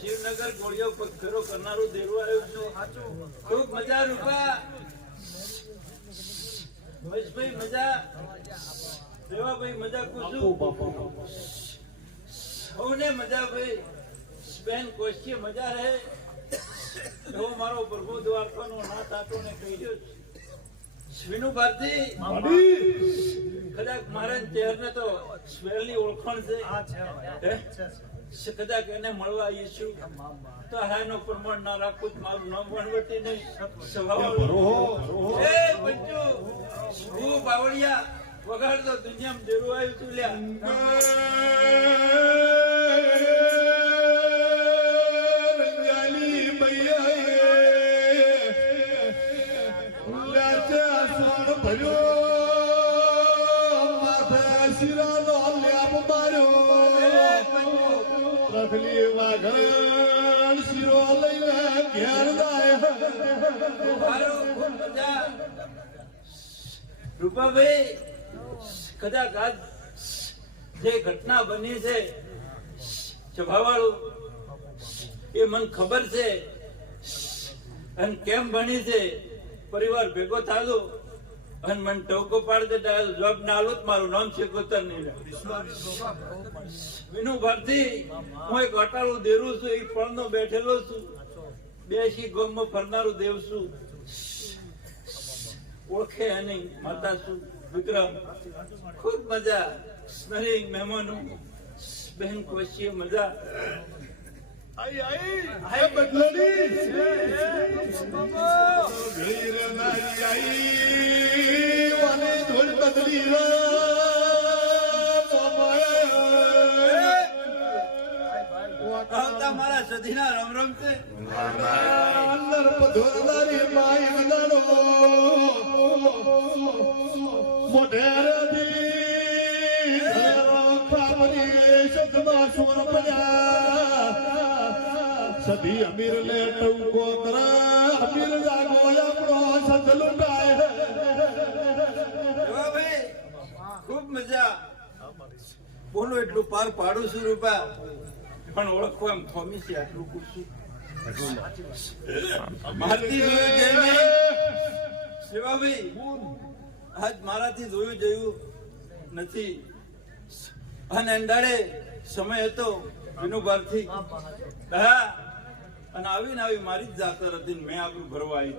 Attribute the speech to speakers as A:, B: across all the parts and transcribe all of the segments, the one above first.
A: શિવનગર ગોળીઓ પથ્થરો કરનારું દેરું આવ્યું છું. ખૂબ મજા રૂપા. ભાઈ મજા. દેવાભાઈ મજા કુસુમ સૌને મજા ભાઈ. બેન કોશીએ મજા રહે. એવો મારો પ્રભુ દ્વારકાનો નાથ આટો કહી રહ્યો વિનુ ભારતી. કદાચ મારે ચહેરને તો સ્વેલની ઓળખાણ છે. કદાચ એને મળવા આવીશું. તો હાયનો પ્રમાણ ના રાખું તો મારું નામ વણવટી નહીં. સ્વભાવ એ પંચુ હું બાવળિયા વગાડ દુનિયામાં જરૂર આવ્યું તું લ્યા. રૂપાભાઈ, કદાચ આજ જે ઘટના બની છે, સભાવાળું, એ મને ખબર છે. અને કેમ બની છે? પરિવાર ભેગો થાલો અને મને ટોકો પાડ દે જવાબ ના આલો મારું નામ છે ગોતર વિનુ ભારતી, હું એક અટાળું દેરું છું, એક ફળનો બેઠેલો છું. બેસી ગોમમાં ફરનારું દેવ છું. ઓળખે અને માતા છું, વિક્રમ. ખૂબ મજા સ્મરિંગ મહેમાનો. બહેન કોશીએ મજા.
B: આઈ આઈ, હે બદલડી. મારી આઈ વાલે ધોલ બદલી
A: આવતા મારા સધીના રમ રમ છે.
B: અંદર પધોરદારી માઈ વિદાનો મોઢેરથી ખામરી સુર સધી અમીર લે ટૌકો
A: મજા. બોલો, એટલું પાર પાડું છું રૂપા. પણ ઓળખવા એમ થોમી છે, આટલું પૂછું. મારતી જોયું આજ મારાથી જોયું જોયું નથી. અને અંડાડે સમય હતો વિનુભારથી હા આવીને આવી મારી જ જાતર હતી મેં આપણું ભરવા આવી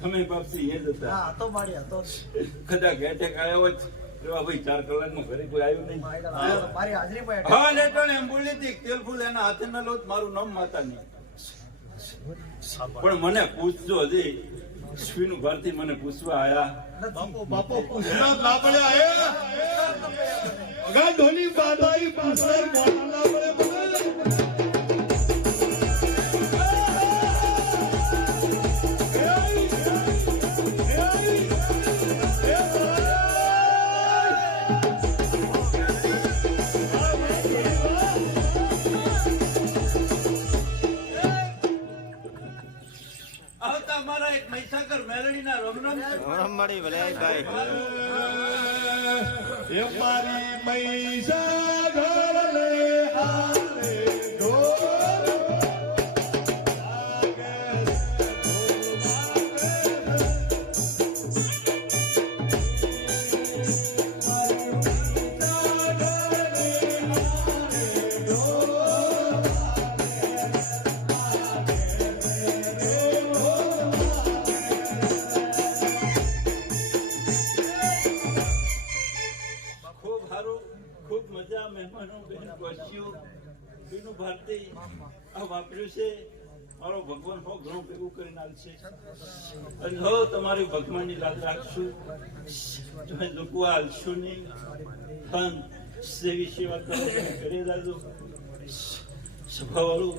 A: તમે બાપથી એ જ હતા. કદાચ એટેક આવ્યો જ એવા ભાઈ ચાર કલાકમાં ઘરે કોઈ આવ્યું નહીં.
C: મારી હાજરી
A: હા લેટણ એમ્બ્યુલન્સથી તેલ ફૂલ એના હાથે ના લો મારું નામ માતા નહીં પણ મને પૂછજો હજી. શ્રીનું ભારતી મને પૂછવા આયા.
B: બાપો બાપો પૂછના લાબડે આયા અગા મોટા લાબડે બોલે
A: આવતા મારા એક મહીસાગર મેલડીના રમરમ છે.
D: હમણાં મળી ભલે ભાઈ
B: એ મારી લે હારે
A: બેન બીનું ભારતી આ વાપર્યું છે. મારો ભગવાન હો, ઘણું ભેગું કરી નાખશે અને હો, તમારી ભગવાનની લાજ રાખશું. તમે લોકો હાલશો નહીં. પણ સેવી સેવા કરો કરી જાજો સભાવાળું